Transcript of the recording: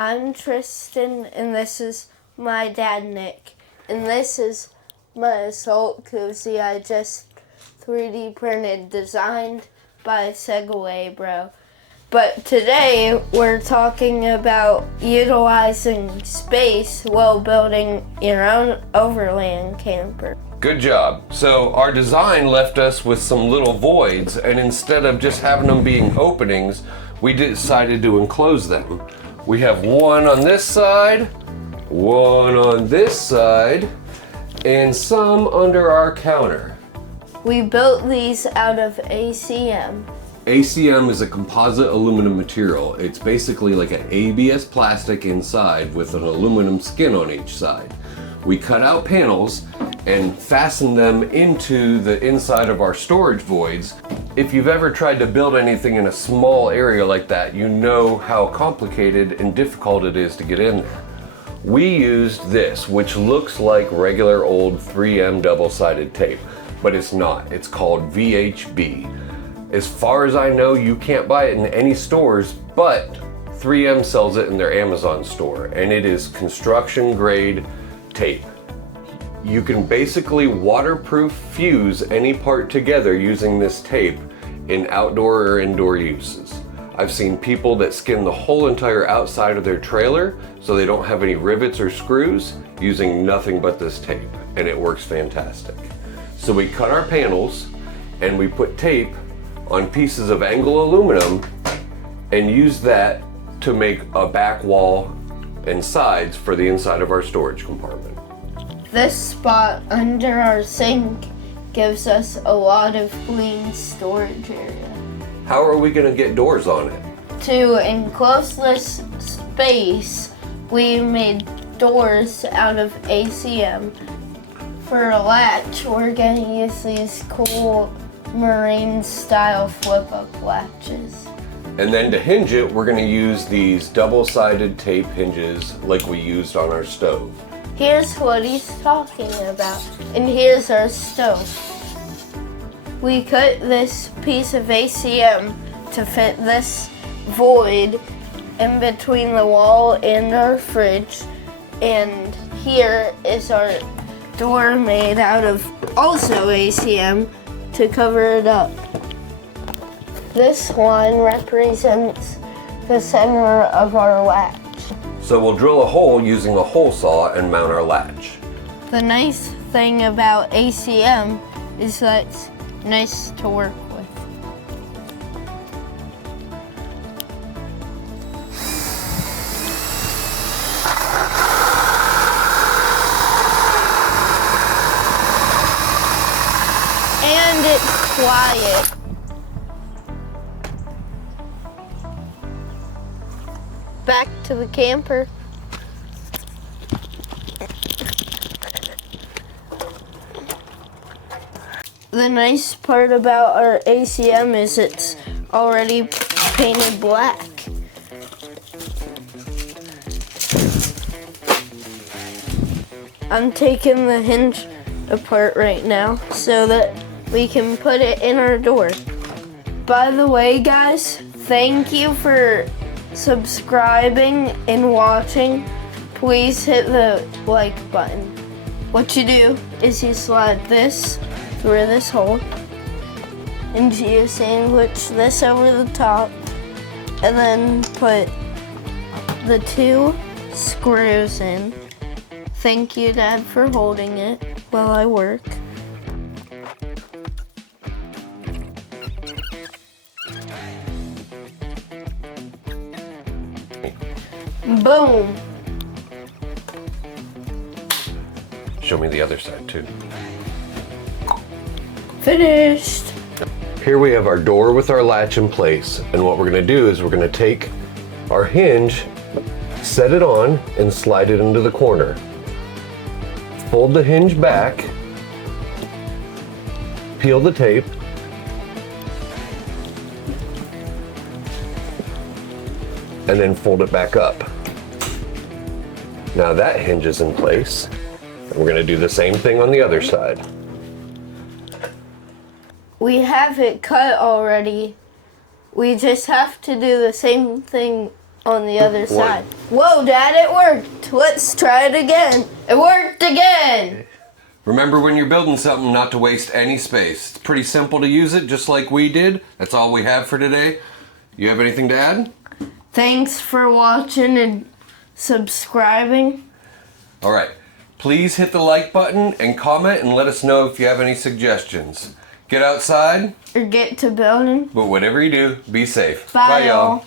I'm Tristan, and this is my dad, Nick. And this is my assault koozie I just 3D printed, designed by Segway Bro. But today, we're talking about utilizing space while building your own Overland camper. Good job. So our design left us with some little voids, and instead of just having them being openings, we decided to enclose them. We have one on this side, one on this side, and some under our counter. We built these out of ACM. ACM is a composite aluminum material. It's basically like an ABS plastic inside with an aluminum skin on each side. We cut out panels and fasten them into the inside of our storage voids. If you've ever tried to build anything in a small area like that, you know how complicated and difficult it is to get in there. We used this, which looks like regular old 3M double-sided tape, but it's not. It's called VHB. As far as I know, you can't buy it in any stores, but 3M sells it in their Amazon store, and it is construction grade tape. You can basically waterproof fuse any part together using this tape in outdoor or indoor uses. I've seen people that skin the whole entire outside of their trailer so they don't have any rivets or screws using nothing but this tape, and it works fantastic. So we cut our panels and we put tape on pieces of angle aluminum and use that to make a back wall and sides for the inside of our storage compartment. This spot under our sink gives us a lot of clean storage area. How are we gonna get doors on it? To enclose this space, we made doors out of ACM. For a latch, we're gonna use these cool marine style flip-up latches. And then to hinge it, we're gonna use these double-sided tape hinges like we used on our stove. Here's what he's talking about, and here's our stove. We cut this piece of ACM to fit this void in between the wall and our fridge, and here is our door made out of also ACM to cover it up. This line represents the center of our latch. So we'll drill a hole using a hole saw and mount our latch. The nice thing about ACM is that it's nice to work with. And it's quiet. Back to the camper. The nice part about our ACM is it's already painted black. I'm taking the hinge apart right now so that we can put it in our door. By the way, guys, thank you for subscribing and watching. Please hit the like button. What you do is you slide this through this hole and you sandwich this over the top and then put the 2 screws in. Thank you, Dad, for holding it while I work. Boom! Show me the other side too. Finished! Here we have our door with our latch in place, and what we're gonna do is we're gonna take our hinge, set it on, and slide it into the corner. Fold the hinge back, peel the tape, and then fold it back up. Now that hinge is in place, and we're gonna do the same thing on the other side. We have it cut already. We just have to do the same thing on the other side. Whoa, Dad, it worked. Let's try it again. It worked again. Remember when you're building something not to waste any space. It's pretty simple to use it, just like we did. That's all we have for today. You have anything to add? Thanks for watching and subscribing. All right. Please hit the like button and comment and let us know if you have any suggestions. Get outside. Or get to building. But whatever you do, be safe. Bye y'all.